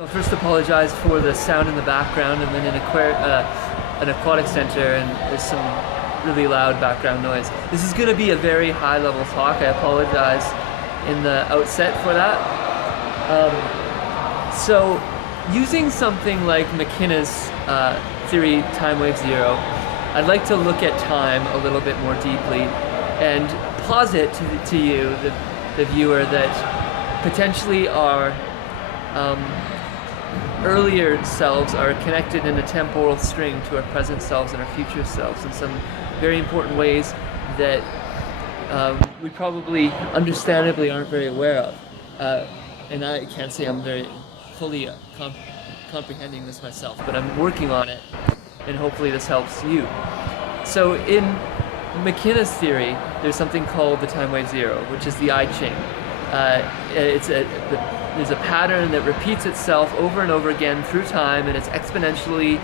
I'll first apologize for the sound in the background. I'm in an aquatic center and there's some really loud background noise. This is going to be a very high level talk. I apologize in the outset for that. So using something like McKenna's theory, time wave zero, I'd like to look at time a little bit more deeply and posit to you, the viewer, that potentially our earlier selves are connected in a temporal string to our present selves and our future selves in some very important ways that we probably understandably aren't very aware of. And I can't say I'm very fully comprehending this myself, but I'm working on it, and hopefully this helps you. So in McKenna's theory, there's something called the time wave zero, which is the I Ching. There's a pattern that repeats itself over and over again through time, and it's exponentially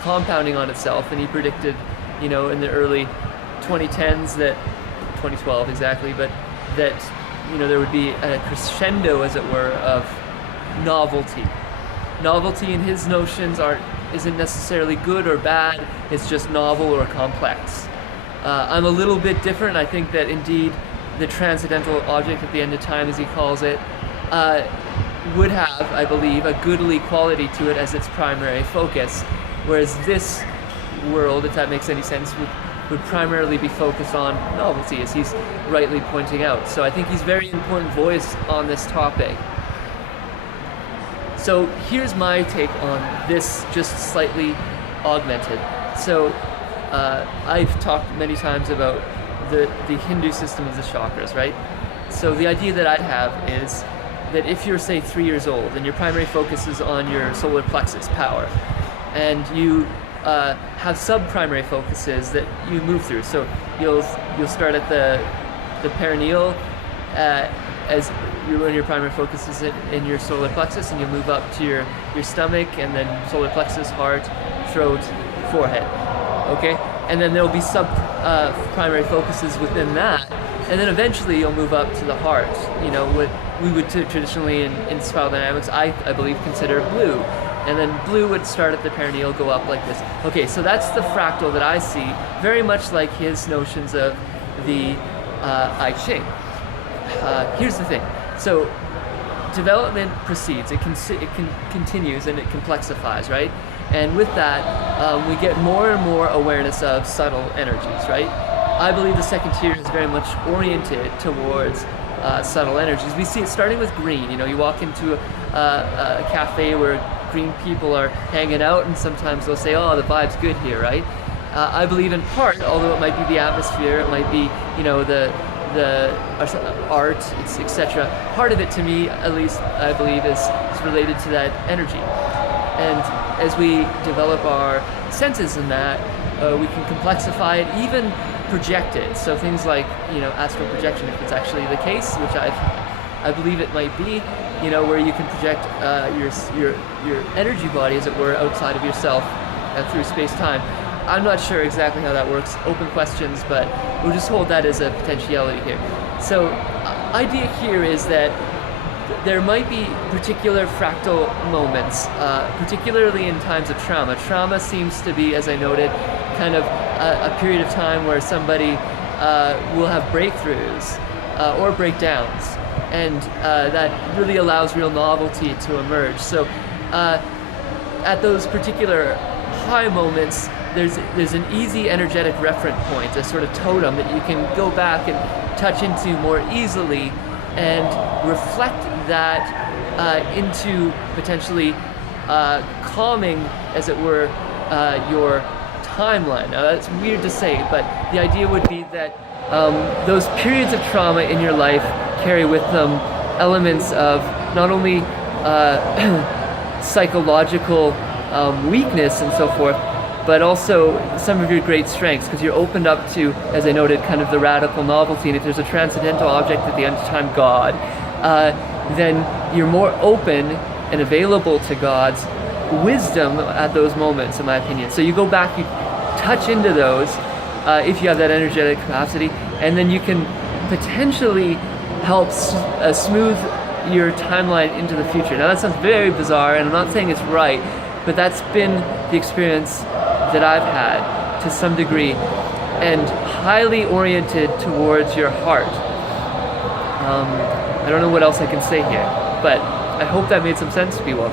compounding on itself. And he predicted, in the early 2010s, that 2012 exactly, but that there would be a crescendo, as it were, of novelty. Novelty in his notions isn't necessarily good or bad. It's just novel or complex. I'm a little bit different. I think that indeed the transcendental object at the end of time, as he calls it, would have, I believe, a goodly quality to it as its primary focus, whereas this world, if that makes any sense, would primarily be focused on novelty, as he's rightly pointing out. So I think he's a very important voice on this topic. So here's my take on this, just slightly augmented. So I've talked many times about the Hindu system of the chakras, right? So the idea that I'd have is that if you're, say, 3 years old and your primary focus is on your solar plexus power, and you have sub-primary focuses that you move through. So you'll start at the perineal when your primary focus is in your solar plexus, and you'll move up to your stomach, and then solar plexus, heart, throat, forehead. Okay? And then there'll be sub-primary focuses within that, and then eventually you'll move up to the heart. What we would traditionally in spiral dynamics, I believe, consider blue. And then blue would start at the perineal, go up like this. Okay, so that's the fractal that I see, very much like his notions of the I Ching. Here's the thing. So development proceeds, it continues, and it complexifies, right? And with that, we get more and more awareness of subtle energies, right? I believe the second tier is very much oriented towards subtle energies. We see it starting with green. You walk into a cafe where green people are hanging out, and sometimes they'll say, oh, the vibe's good here, right? I believe in part, although it might be the atmosphere, it might be, the art, etc. Part of it, to me, at least, I believe, is related to that energy. And as we develop our senses in that, we can complexify it, even project it. So things like, astral projection, if it's actually the case, which I believe it might be, where you can project your energy body, as it were, outside of yourself through space-time. I'm not sure exactly how that works. Open questions, but we'll just hold that as a potentiality here. So, idea here is that there might be particular fractal moments, particularly in times of trauma. Trauma seems to be, as I noted, kind of a period of time where somebody will have breakthroughs or breakdowns, and that really allows real novelty to emerge. So at those particular high moments, there's an easy energetic referent point, a sort of totem that you can go back and touch into more easily and reflect that into potentially calming, as it were, your timeline. Now that's weird to say, but the idea would be that those periods of trauma in your life carry with them elements of not only psychological weakness and so forth, but also some of your great strengths, because you're opened up to, as I noted, kind of the radical novelty. And if there's a transcendental object at the end of time, God, then you're more open and available to God's wisdom at those moments, in my opinion. So you go back, you touch into those, if you have that energetic capacity, and then you can potentially help smooth your timeline into the future. Now that sounds very bizarre, and I'm not saying it's right, but that's been the experience that I've had to some degree, and highly oriented towards your heart. I don't know what else I can say here, but I hope that made some sense to people.